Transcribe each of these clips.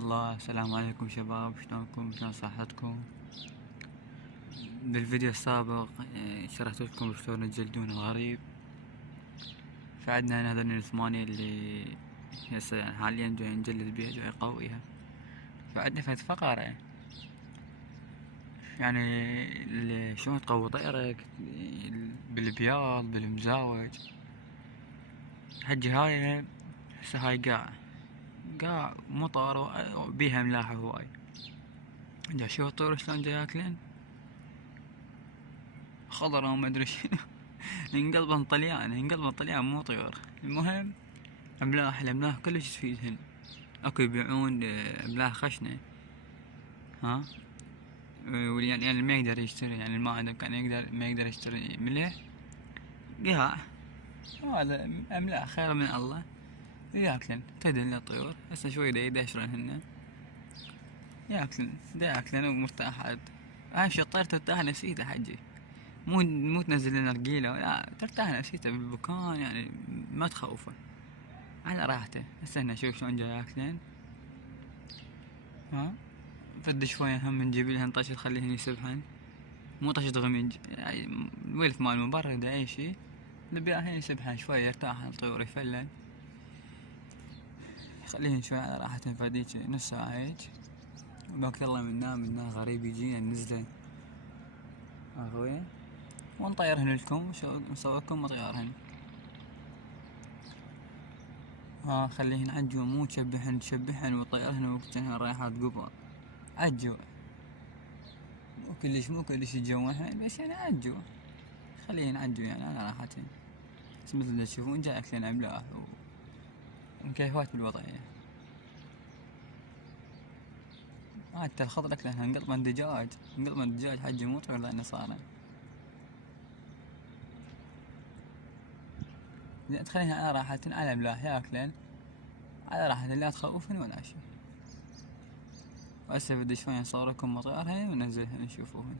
الله. السلام عليكم شباب، شلونكم؟ شلون صحتكم؟ بالفيديو السابق شرحت لكم شلون تجلدون الغريب. فعندنا هذول الثمانية اللي هسه يعني حاليا جاي نجلد بيها، جاي قويها. فعندنا فد فقرة يعني شلون تقوي طيرك بالبياض بالمزاوج. هاي هسه هاي قاع مطر وبيها ملاحة هواي. جا شوف الطيور شلون جاي ياكلن خضرة وما ادري شنو. انقلبن طليان مو طيور. المهم الاملاح كلش تفيدهن. اكو يبيعون املاح خشنة، ها، يعني ما يقدر يشتري، يعني ما عنده كان ما يقدر يشتري ملح قاع. هذا املاح خير من الله ياكلن. تدن الطيور هسه شوي يدشرن ياكلن ومرتاحات. اهم شي الطير ترتاح نفسيته حجي، مو تنزل لنا رجيله، لا ترتاح نفسيته بالمكان، يعني ما تخوفه على راحته. هسه هنا شوف شلون جاي ياكلين، ها. فد شوية هم نجيب لهن طشت خليهن يسبحن، مو طشت غمج يعني الولف مال مبرد اي شي، نبيهن يسبحن شوية يرتاحن الطيور يفلن. خليهن شوية على راحتهن فديك نص ساعة هيك، وباك يلا منا غريب يجينا ننزله اخويا ونطيرهن لكم ونسوي لكم مطيارهن. خليهن عجوا، مو تشبحن وطيرهن وقتهن رايحات قبا عجوا. مو كلش يتجوعن، بس يعني عجوا، خليهن عجوا يعني على راحتهن. بس مثل ما تشوفون جاي اكلين املاح ومكيفات بالوضعية. حتى الخضر اكلها انقلبن دجاج حجي مو طيور لانه صار. تخليهن على راحتهن على املاح ياكلن على راحتهن، لا تخوفهن ولا شي. وهسه بدي شوية نصور لكم مطيرهن وننزلهن نشوفوهن.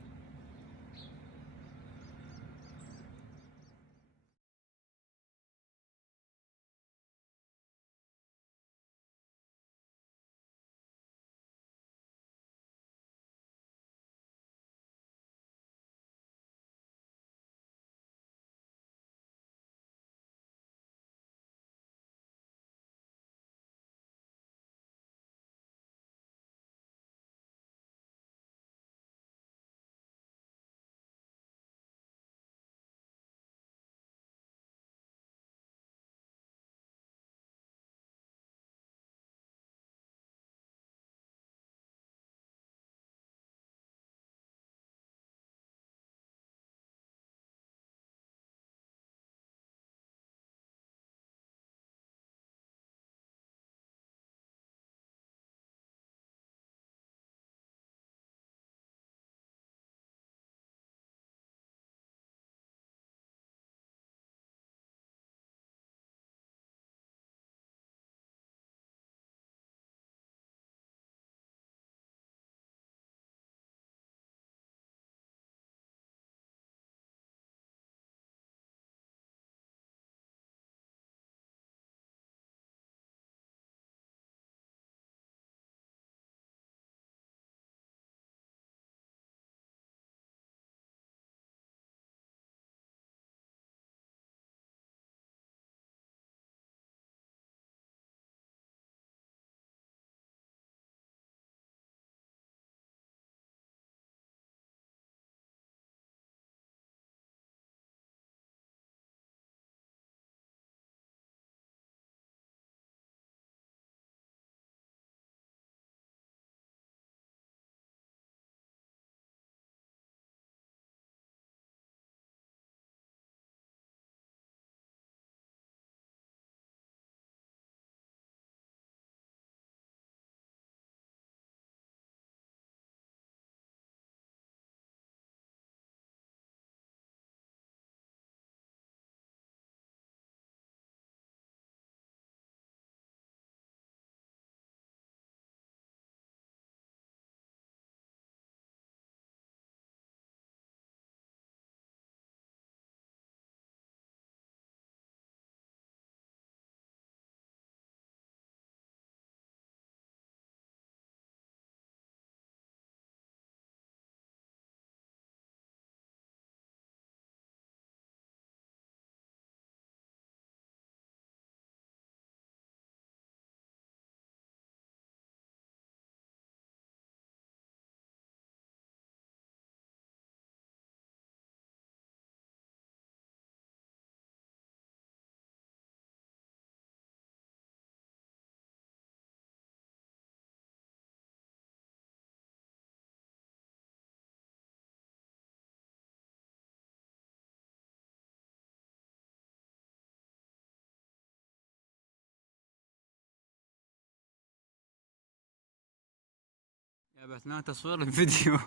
بس اثناء تصوير الفيديو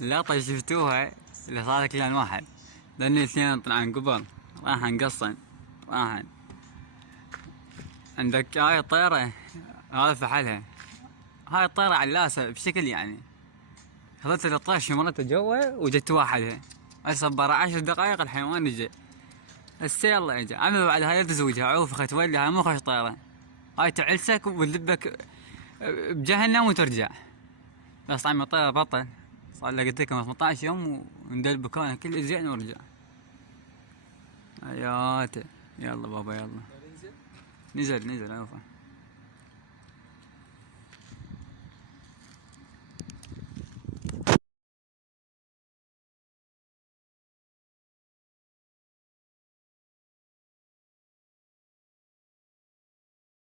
اللقطة اللي شفتوها اللي صارت كلها واحد، لأن الاثنين طلعن قبل راح نقصن. راح عندك هاي الطيرة، هذا فحلها، هاي الطيرة علاسة بشكل يعني خذت 13 مرة جوا وجت واحدها. هسه برا 10 دقايق الحيوان اجى، هسه يلا اجى. اما بعد هاي تزوجها عوفة تولي، هاي مو خوش طيرة، هاي تعلسك وتذبك بجهنم وترجع. بس عمي الطيرة بطل، صار له قلت لكم 18 يوم وندل بكونه كل زين ورجع. حياته. يلا بابا يلا. نزل عوفة.